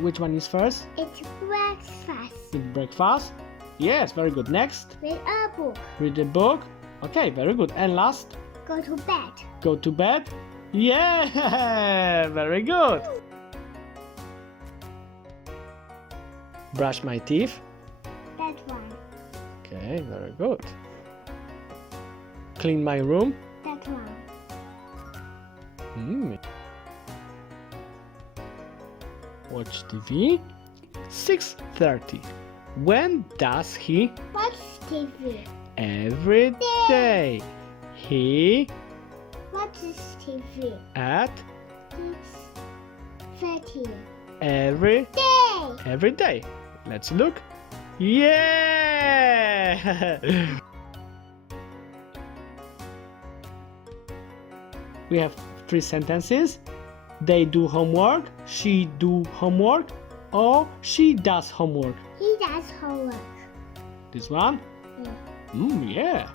which one is first? It's breakfast. Eat breakfast. Yes, very good. Next, Read a book. read a book. Okay, very good. And last, Go to bed. go to bed. Yeah, very good. Brush my teeth. That one. Okay, very good. Clean my room. That one. Watch TV. 6:30. When does he? Watch TV. Every day. He Watches TV. at 6:30. every Day. day. Let's look. Yeah! We have 3 sentences. They do homework, she do homework, or she does homework. He does homework. This one? Yeah. Yeah.